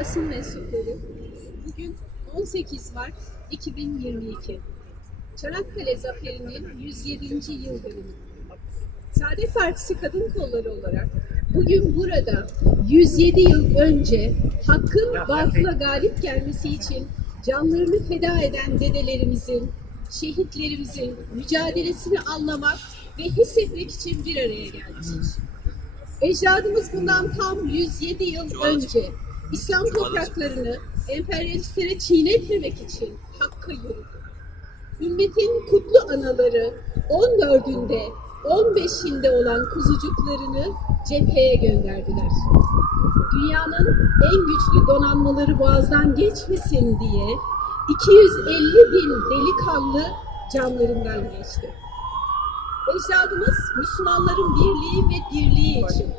basın mensupları, bugün 18 Mart 2022. Çanakkale Zaferi'nin 107. yıl dönümü. Saadet Partisi Kadın Kolları olarak bugün burada 107 yıl önce hakkın batıla galip gelmesi için canlarını feda eden dedelerimizin, şehitlerimizin mücadelesini anlamak ve hissetmek için bir araya geldik. Ecdadımız bundan tam 107 yıl önce İslam topraklarını emperyalistlere çiğnetmemek için hakka yürüdü. Ümmetin kutlu anaları 14'ünde, 15'inde olan kuzucuklarını cepheye gönderdiler. Dünyanın en güçlü donanmaları boğazdan geçmesin diye 250 bin delikanlı canlarından geçti. Ecdadımız Müslümanların birliği ve dirliği için,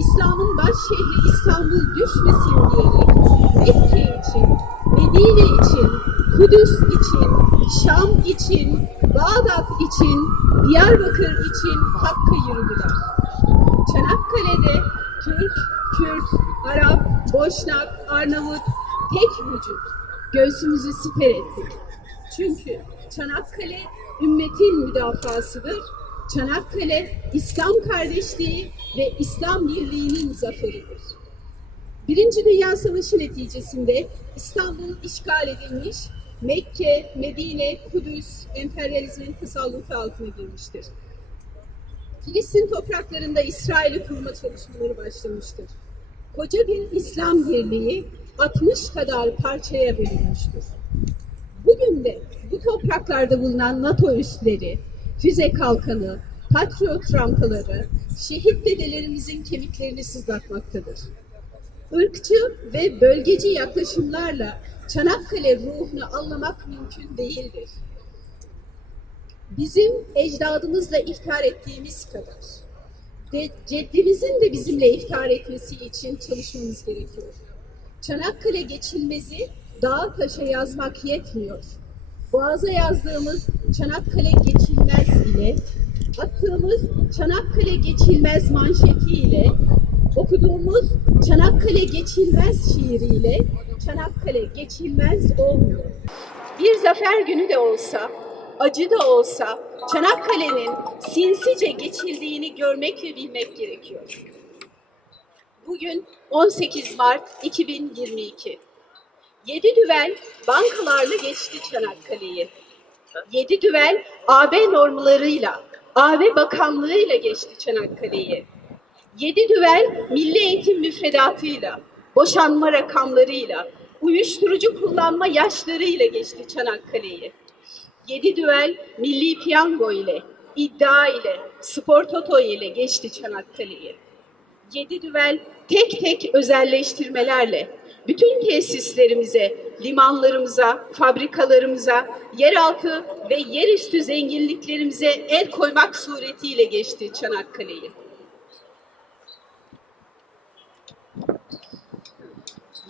İslam'ın baş şehri İstanbul düşmesin diyerek Mekke için, Medine için, Kudüs için, Şam için, Bağdat için, Diyarbakır için Hakk'a yürüdüler. Çanakkale'de Türk, Kürt, Arap, Boşnak, Arnavut tek vücut göğsümüzü siper ettik. Çünkü Çanakkale ümmetin müdafasıdır. Çanakkale İslam kardeşliği ve İslam birliğinin zaferidir. Birinci Dünya Savaşı neticesinde İstanbul işgal edilmiş, Mekke, Medine, Kudüs emperyalizmin tasallutu altına girmiştir. Filistin topraklarında İsrail'i kurma çalışmaları başlamıştır. Koca bir İslam birliği 60 kadar parçaya bölünmüştür. Bugün de bu topraklarda bulunan NATO üsleri, füze kalkanı, patriot rampaları, şehit dedelerimizin kemiklerini sızlatmaktadır. Irkçı ve bölgeci yaklaşımlarla Çanakkale ruhunu anlamak mümkün değildir. Bizim ecdadımızla iftihar ettiğimiz kadar, ceddimizin de bizimle iftihar etmesi için çalışmamız gerekiyor. Çanakkale geçilmezi dağa taşa yazmak yetmiyor. Boğaza yazdığımız Çanakkale geçilmez ile, attığımız Çanakkale geçilmez manşetiyle, okuduğumuz Çanakkale geçilmez şiiriyle Çanakkale geçilmez olmuyor. Bir zafer günü de olsa, acı da olsa Çanakkale'nin sinsice geçildiğini görmek ve bilmek gerekiyor. Bugün 18 Mart 2022. Yedi düvel bankalarla geçti Çanakkale'yi. Yedi düvel AB normlarıyla, AB bakanlığıyla geçti Çanakkale'yi. Yedi düvel milli eğitim müfredatıyla, boşanma rakamlarıyla, uyuşturucu kullanma yaşlarıyla geçti Çanakkale'yi. Yedi düvel milli piyango ile, iddia ile, spor toto ile geçti Çanakkale'yi. Yedi düvel tek tek özelleştirmelerle bütün tesislerimize, limanlarımıza, fabrikalarımıza, yeraltı ve yerüstü zenginliklerimize el koymak suretiyle geçti Çanakkale'yi.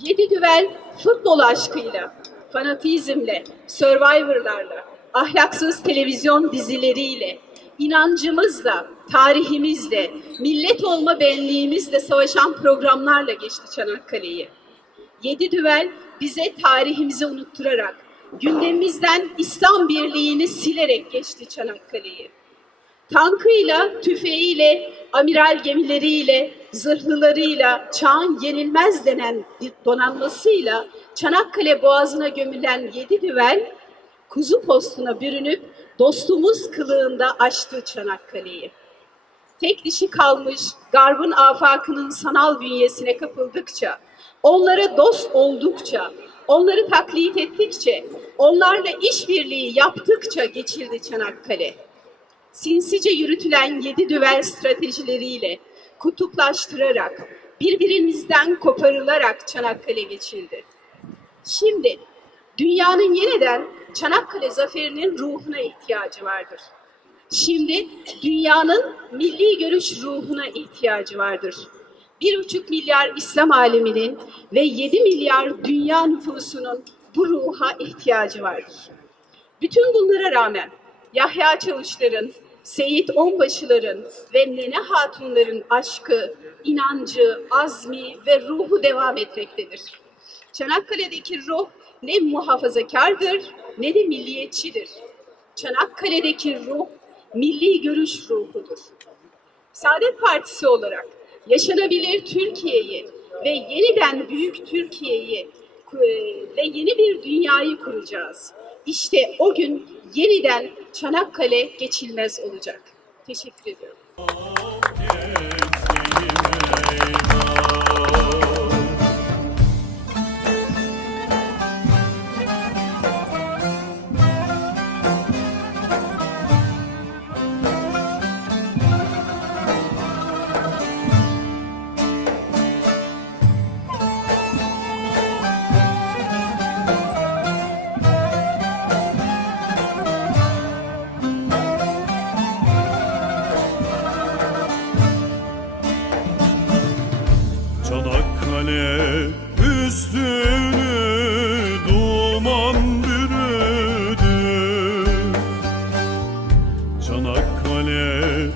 Yedi düvel futbol aşkıyla, fanatizmle, survivorlarla, ahlaksız televizyon dizileriyle, inancımızla, tarihimizle, millet olma benliğimizle savaşan programlarla geçti Çanakkale'yi. Yedi düvel bize tarihimizi unutturarak, gündemimizden İslam birliğini silerek geçti Çanakkale'yi. Tankıyla, tüfeğiyle, amiral gemileriyle, zırhlılarıyla, çağın yenilmez denen donanmasıyla Çanakkale boğazına gömülen yedi düvel, kuzu postuna bürünüp dostumuz kılığında açtı Çanakkale'yi. Tek dişi kalmış garbın afakının sanal bünyesine kapıldıkça, onlara dost oldukça, onları taklit ettikçe, onlarla işbirliği yaptıkça geçildi Çanakkale. Sinsice yürütülen yedi düvel stratejileriyle kutuplaştırarak, birbirimizden koparılarak Çanakkale geçildi. Şimdi dünyanın yeniden Çanakkale zaferinin ruhuna ihtiyacı vardır. Şimdi dünyanın milli görüş ruhuna ihtiyacı vardır. Bir buçuk milyar İslam aleminin ve yedi milyar dünya nüfusunun bu ruha ihtiyacı vardır. Bütün bunlara rağmen Yahya Çavuşların, Seyit Onbaşıların ve Nene Hatunların aşkı, inancı, azmi ve ruhu devam etmektedir. Çanakkale'deki ruh ne muhafazakardır ne de milliyetçidir. Çanakkale'deki ruh milli görüş ruhudur. Saadet Partisi olarak yaşanabilir Türkiye'yi ve yeniden büyük Türkiye'yi e, ve yeni bir dünyayı kuracağız. İşte o gün yeniden Çanakkale geçilmez olacak. Teşekkür ediyorum. Çanakkale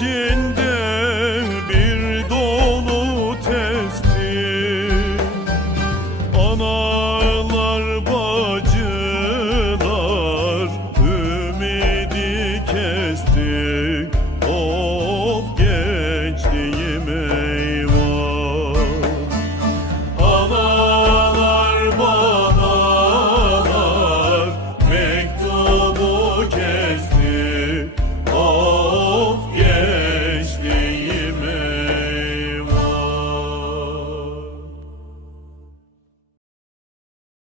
için